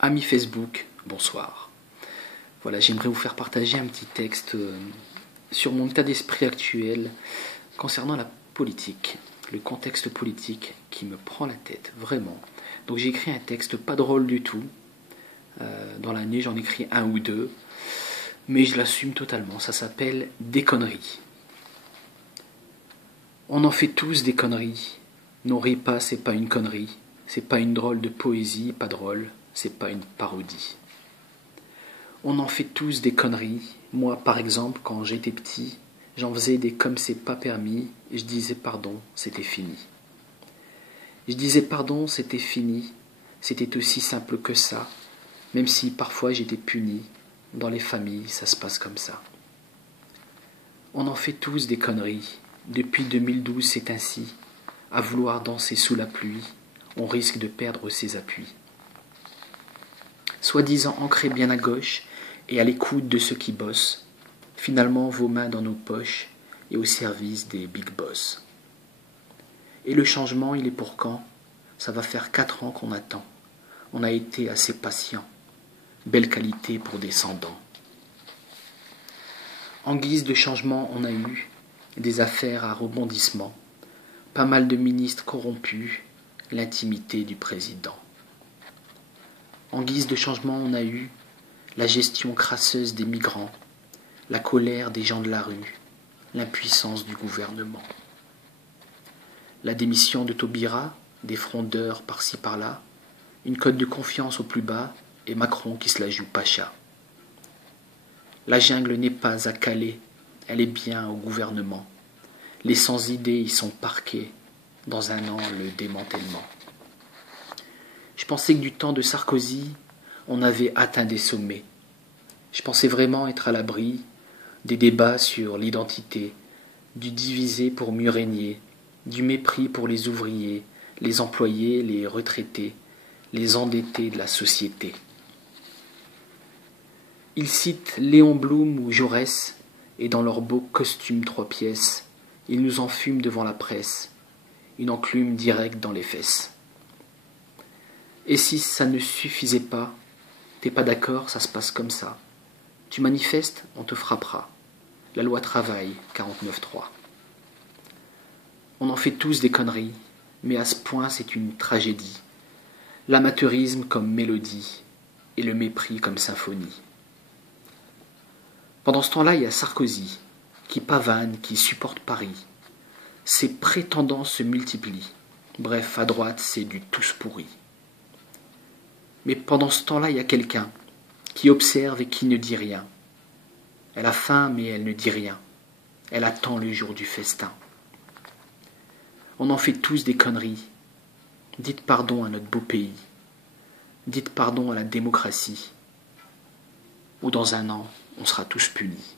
Amis Facebook, bonsoir. Voilà, j'aimerais vous faire partager un petit texte sur mon état d'esprit actuel concernant la politique, le contexte politique qui me prend la tête, vraiment. Donc j'ai écrit un texte pas drôle du tout. Dans l'année, j'en écris un ou deux, mais je l'assume totalement. Ça s'appelle Des conneries. On en fait tous des conneries. Non, ris pas, c'est pas une connerie. C'est pas une drôle de poésie, pas drôle. C'est pas une parodie. On en fait tous des conneries. Moi, par exemple, quand j'étais petit, j'en faisais des comme c'est pas permis, et je disais pardon, c'était fini. Je disais pardon, c'était fini. C'était aussi simple que ça, même si parfois j'étais puni. Dans les familles, ça se passe comme ça. On en fait tous des conneries. Depuis 2012, c'est ainsi. À vouloir danser sous la pluie, on risque de perdre ses appuis. Soi-disant ancrés bien à gauche et à l'écoute de ceux qui bossent, finalement vos mains dans nos poches et au service des big boss. Et le changement, il est pour quand? Ça va faire 4 ans qu'on attend. On a été assez patient. Belle qualité pour descendants. En guise de changement, on a eu des affaires à rebondissement, pas mal de ministres corrompus, l'intimité du président. En guise de changement, on a eu la gestion crasseuse des migrants, la colère des gens de la rue, l'impuissance du gouvernement. La démission de Taubira, des frondeurs par-ci par-là, une cote de confiance au plus bas et Macron qui se la joue pacha. La jungle n'est pas à Calais, elle est bien au gouvernement. Les sans-idées y sont parqués, dans un an le démantèlement. Je pensais que du temps de Sarkozy, on avait atteint des sommets. Je pensais vraiment être à l'abri des débats sur l'identité, du diviser pour mieux régner, du mépris pour les ouvriers, les employés, les retraités, les endettés de la société. Ils citent Léon Blum ou Jaurès, et dans leurs beaux costumes 3 pièces, ils nous enfument devant la presse, une enclume directe dans les fesses. Et si ça ne suffisait pas, t'es pas d'accord, ça se passe comme ça. Tu manifestes, on te frappera. La loi travail, 49.3. On en fait tous des conneries, mais à ce point c'est une tragédie. L'amateurisme comme mélodie, et le mépris comme symphonie. Pendant ce temps-là, il y a Sarkozy, qui pavane, qui supporte Paris. Ses prétendants se multiplient. Bref, à droite, c'est du tous pourri. Mais pendant ce temps-là, il y a quelqu'un qui observe et qui ne dit rien. Elle a faim, mais elle ne dit rien. Elle attend le jour du festin. On en fait tous des conneries. Dites pardon à notre beau pays. Dites pardon à la démocratie. Ou dans un an, on sera tous punis.